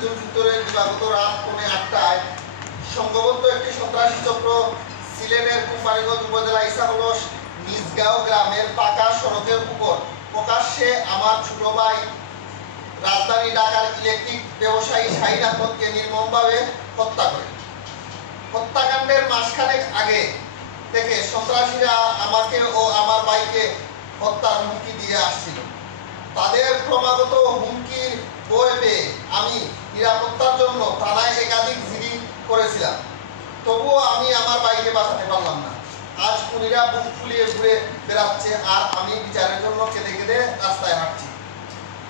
ঈদুল ফিতরের দিবাগত রাত 8:30টায় সংঘবদ্ধ একটি সন্ত্রাসী চক্র সিলেটের কোম্পানীগঞ্জ উপজেলা ইসাকলস নিজগাঁও গ্রামের পাকা সড়কের উপর প্রকাশ্যে আমার ছোট ভাই রাজধানী ঢাকার ইলেকট্রিক ব্যবসায়ী শাহিন আহমদকে নির্মমভাবে হত্যা করে। হত্যাকাণ্ডের মাসখানেক আগে থেকে সন্ত্রাসীরা আমাকে ও আমার ভাইকে হত্যার হুমকি দিয়ে আসছিল। তাদের ক্রমাগত হুমকির ভয় পেয়ে আমি নিরাপত্তার জন্য থানায় একাধিক জিডি করেছিলাম, তবুও আমি আমার ভাইকে বাঁচাতে পারলাম না। আজ খুনিরা বুক ফুলিয়ে ঘুরে বেড়াচ্ছে আর আমি বিচারের জন্য কেঁদে কেঁদে রাস্তায় হাঁটছি।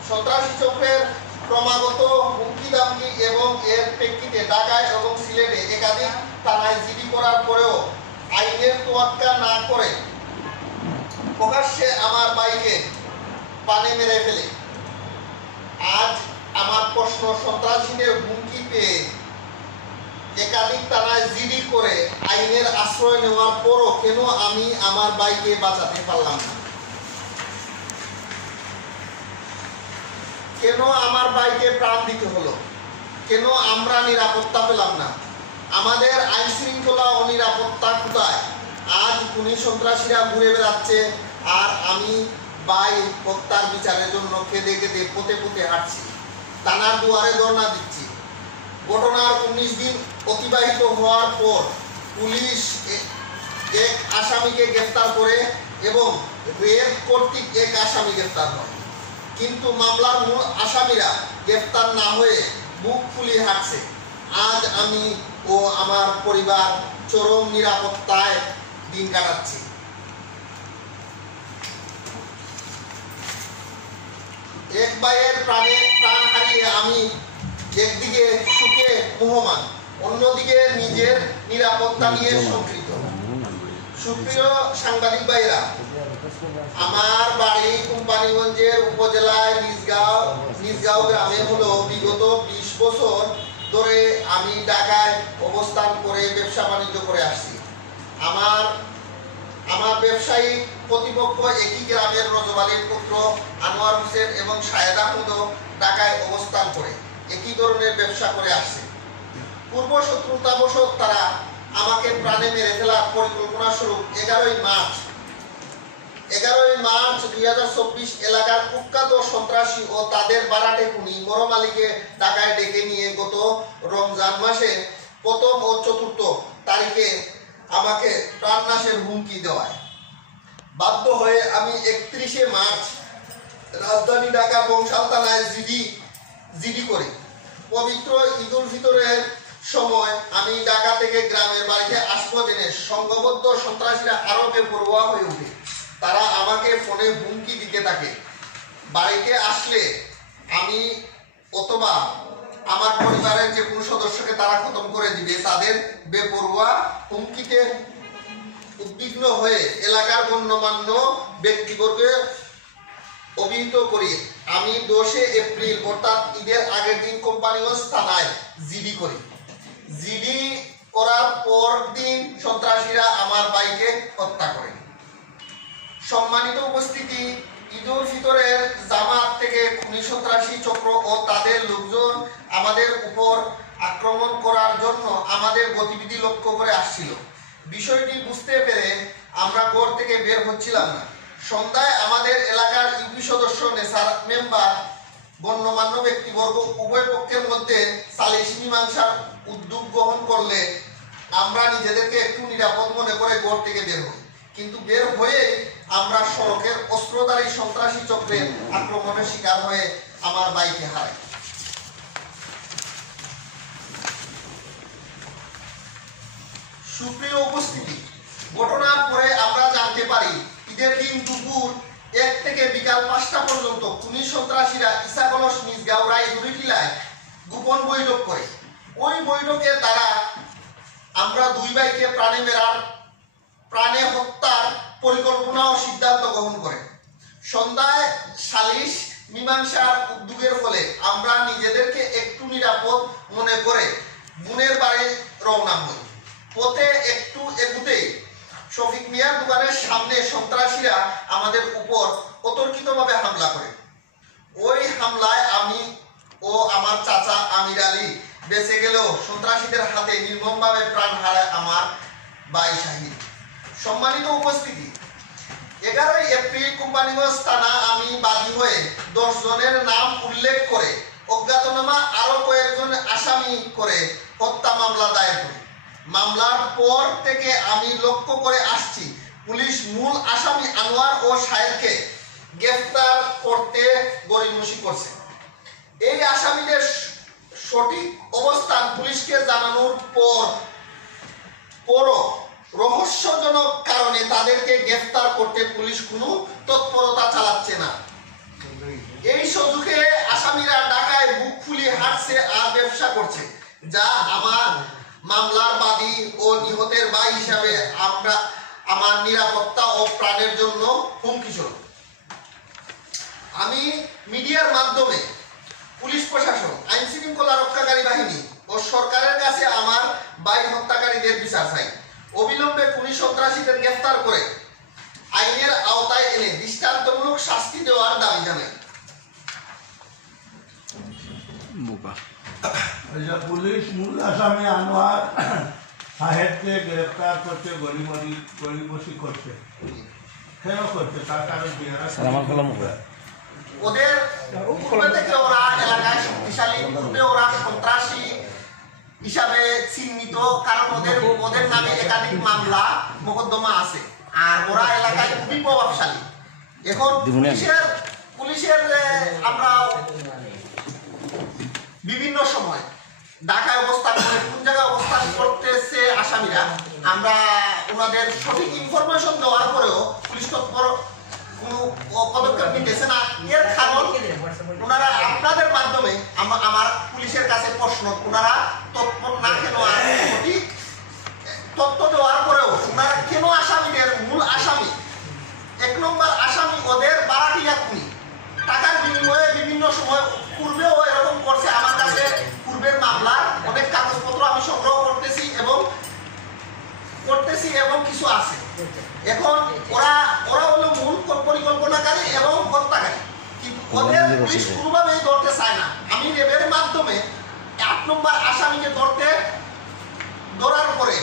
সন্ত্রাসী চক্রের ক্রমাগত হুমকি দামকি এবং এর প্রেক্ষিতে ঢাকায় এবং সিলেটে একাধিক থানায় জিডি করার পরেও আইনের তোয়াক্কা না করে প্রকাশ্যে আমার ভাইকে পানে মেরে ফেলে। আজ আমার প্রশ্ন, সন্ত্রাসীদের হুমকি পেয়ে একাধিক থানায় জিডি করে আইনের আশ্রয় নেওয়ার পরও কেন আমি আমার ভাইকে বাঁচাতে পারলাম না? কেন আমার ভাইকে প্রাণ দিতে হলো? কেন আমরা নিরাপত্তা পেলাম না? আমাদের আইন শৃঙ্খলা ও নিরাপত্তা কোথায়? আজ খুনি সন্ত্রাসীরা ঘুরে বেড়াচ্ছে আর আমি ভাই হত্যার বিচারের জন্য কেঁদে কেঁদে পথে পথে হাঁটছি, থানার দুয়ারে ধর্ণা দিচ্ছি। ঘটনার 19 দিন অতিবাহিত হওয়ার পর পুলিশ এক আসামিকে গ্রেফতার করে এবং রেড কর্তৃক এক আসামি গ্রেফতার হয়, কিন্তু মামলার মূল আসামিরা গ্রেফতার না হয়ে বুক ফুলিয়ে হাঁটছে। আজ আমি ও আমার পরিবার চরম নিরাপত্তায় দিন কাটাচ্ছি। এক ভাইয়ের প্রাণ হারিয়ে আমি একদিকে সুখে মোহমান, অন্যদিকে নিজের নিরাপত্তা নিয়ে শঙ্কিত। সুপ্রিয় সাংবাদিক ভাইরা, আমার বাড়ি কোম্পানীগঞ্জের উপজেলায় নিজগাঁও গ্রামে হলো। বিগত 20 বছর ধরে আমি ঢাকায় অবস্থান করে ব্যবসা বাণিজ্য করে আসছি। আমার ব্যবসায়িক প্রতিপক্ষ একই গ্রামের রজব আলীর পুত্র আনোয়ার হোসেন এবং শাহেদ আহমদও ঢাকায় অবস্থান করে একই ধরনের ব্যবসা করে আসছে। পূর্ব শত্রুতাবশত তারা আমাকে প্রাণে মেরে ফেলার পরিকল্পনা স্বরূপ 11ই মার্চ 2024 এলাকার কুখ্যাত সন্ত্রাসী ও তাদের বারাটে খুনি মরম আলীকে ঢাকায় ডেকে নিয়ে গত রমজান মাসে 1ম ও 4র্থ তারিখে আমাকে প্রাণনাশের হুমকি দেওয়ায় বাধ্য হয়ে আমি 31শে মার্চ রাজধানী ঢাকা বংশাল থানায় জিডি করি। পবিত্র ঈদুল ফিতরের সময় আমি ঢাকা থেকে গ্রামের বাড়িতে আসবো জেনে সংঘবদ্ধ সন্ত্রাসীরা আরো বেপরোয়া হয়ে ওঠে। তারা আমাকে ফোনে হুমকি দিতে থাকে, বাড়িতে আসলে আমি অথবা আমার পরিবারের যে কোনো সদস্যকে তারা খতম করে দিবে। তাদের বেপরোয়া হুমকিতে উদ্বিগ্ন হয়ে এলাকার গণ্যমান্য ব্যক্তিবর্গকে অভিহিত করি। আমি 10 এপ্রিল অর্থাৎ ঈদের আগের দিন কোম্পানীগঞ্জ থানায় জিডি করি। জিডি করার পর দিন সন্ত্রাসীরা আমার ভাইকে হত্যা করে। সম্মানিত উপস্থিতি, ঈদুল ফিতরের জামাত থেকে খুনি সন্ত্রাসী চক্র ও তাদের লোকজন আমাদের উপর আক্রমণ করার জন্য আমাদের গতিবিধি লক্ষ্য করে আসছিল। বিষয়টি বুঝতে পেরে আমরা ঘর থেকে বের হচ্ছিলাম না। সন্ধ্যায় আমাদের এলাকার ইউপি সদস্য, নেসার মেম্বার, গণ্যমান্য ব্যক্তিবর্গ উভয় পক্ষের মধ্যে সালিশ মীমাংসার উদ্যোগ গ্রহণ করলে আমরা নিজেদেরকে একটু নিরাপদ মনে করে ঘর থেকে বের হই। কিন্তু বের হয়ে আমরা সড়কের অস্ত্রধারী সন্ত্রাসী চক্রের আক্রমণের শিকার হয়ে আমার ভাইকে হারাই। সুপ্রিয় উপস্থিতি, ঘটনার পরে আমরা জানতে পারি ঈদের দিন দুপুর 1 থেকে বিকাল 5টা পর্যন্ত খুনি সন্ত্রাসীরা ইসাকলস নিজগাঁও রায়দুরি টিলায় গোপন বৈঠক করে। ওই বৈঠকে তারা আমরা দুই ভাইকে প্রাণে হত্যার পরিকল্পনা ও সিদ্ধান্ত গ্রহণ করে। সন্ধ্যায় সালিশ মীমাংসার উদ্যোগের ফলে আমরা নিজেদেরকে একটু নিরাপদ মনে করে বোনের বাড়ি রওনা হই। পথে একটু এগুতেই শফিক মিয়ার দোকানের সামনে সন্ত্রাসীরা আমাদের উপর অতর্কিতভাবে হামলা করে। ওই হামলায় আমি ও আমার চাচা আমির আলী বেঁচে গেলেও সন্ত্রাসীদের হাতে নির্মমভাবে প্রাণ হারায় আমার ভাই শাহিদ। সম্মানিত উপস্থিতি, 11 এপ্রিল কোম্পানিগঞ্জ থানা আমি বাদী হয়ে 10 জনের নাম উল্লেখ করে অজ্ঞাতনামা আরো কয়েকজন আসামি করে হত্যা মামলা দায়ের করি। মামলার পর থেকে আমি লক্ষ্য করে আসছি পুলিশ মূল আসামি আনোয়ার ও সায়েদকে গ্রেফতার করতে গড়িমসি করছে। এই আসামিদের সঠিক অবস্থান পুলিশকে জানানোর পরও রহস্যজনক কারণে তাদেরকে গ্রেফতার করতে পুলিশ কোনো তৎপরতা চালাচ্ছে না। এই সুযোগে আসামিরা ঢাকায় বুক ফুলি হাঁটছে আর ব্যবসা করছে, যা আমার মামলার বাদী ও নিহতের ভাই হিসাবে আমার নিরাপত্তা ও প্রাণের জন্য হুমকিস্বরূপ। আমি মিডিয়ার মাধ্যমে পুলিশ প্রশাসন, আইন শৃঙ্খলা রক্ষাকারী বাহিনী ও সরকারের কাছে আমার ভাই হত্যাকারীদের বিচার চাই। অবিলম্বে খুনি সন্ত্রাসীদের গ্রেফতার করে আইনের আওতায় এনে দৃষ্টান্তমূলক শাস্তি দেওয়ার দাবি জানাই। পুলিশ মূল আসামি আনোয়ার সাহেবকে গ্রেফতার করতে গড়িমসি করছে, কেন করছে তার কারণ কি? ওদের পূর্বে থেকে ওরা এলাকায় শক্তিশালী, পূর্বে ওরা সন্ত্রাসী হিসাবে চিহ্নিত, কারণ ওদের নামে একাধিক মামলা মোকদ্দমা আছে আর ওরা এলাকায় খুবই প্রভাবশালী। এখন পুলিশের আমরা বিভিন্ন সময় ঢাকায় অবস্থান করে কোন জায়গায় অবস্থান করতেছে আসামিরা, আমরা ওনাদের সঠিক ইনফরমেশন দেওয়ার পরেও পুলিশ তৎপর কোনো পদক্ষেপ নিতেছে না। এর কারণ ওনারা আপনাদের মাধ্যমে আমার পুলিশের কাছে প্রশ্ন, ওনারা তৎপর না কেন, সঠিক তথ্য দেওয়ার পরেও ওনারা কেন আসামিদের মূল আসামি 1 নম্বর আসামি ওদের বারাটিয়া খুনি টাকার বিনিময়ে বিভিন্ন সময় পূর্বেও এরকম করছে। আমার কাছে পূর্বের মামলার অনেক কাগজপত্র আমি সংগ্রহ করতেছি এবং কিছু আছে। এখন ওরা হলো মূল পরিকল্পনাকারী এবং হত্যাকারী, কিন্তু ওদের পুলিশ কোনোভাবেই ধরতে চায় না। আমি রেবের মাধ্যমে 8 নম্বর আসামিকে ধরার পরে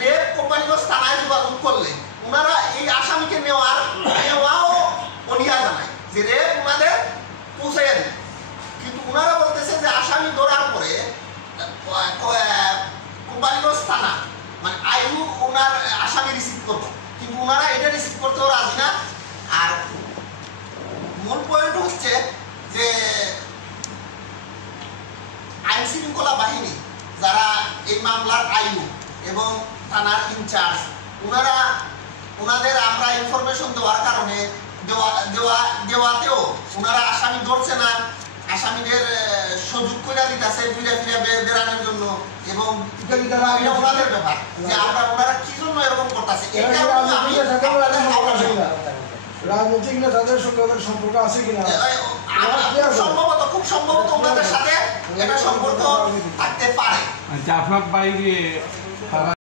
রেব কোম্পানিগঞ্জ থানায় যোগাযোগ করলে ওনারা এই আসামিকে নেওয়াও অনীহা জানায় যে রেব ওনাদের পৌঁছাইয়া দেবে, কিন্তু ওনারা বলতেছে যে আসামি ধরার পরে কোম্পানিগঞ্জ থানা মানে আইউ ওনার আসামি রিসিভ করবো, কিন্তু ওনারা এটা রিসিভ করতেও রাজি না। আর মূল পয়েন্ট হচ্ছে যে আইন শৃঙ্খলা বাহিনী যারা এই মামলার আইউ এবং থানার ইনচার্জ, ওনাদের আমরা ইনফরমেশন দেওয়ার কারণে দেওয়াতেও ওনারা আসামি ধরছে না, আসামিদের সুযোগ করে দিতেছে ফিরে বেড়ানোর জন্য, এবং ওনাদের ব্যাপার যে ওনারা কি জন্য এরকম করতেছে। এই কারণে আমি রাজনৈতিক নেতাদের সঙ্গে ওদের সম্পর্ক আছে কিনা, খুব সম্ভবত ওনাদের সাথে এটা সম্পর্ক থাকতে পারে। বাইরে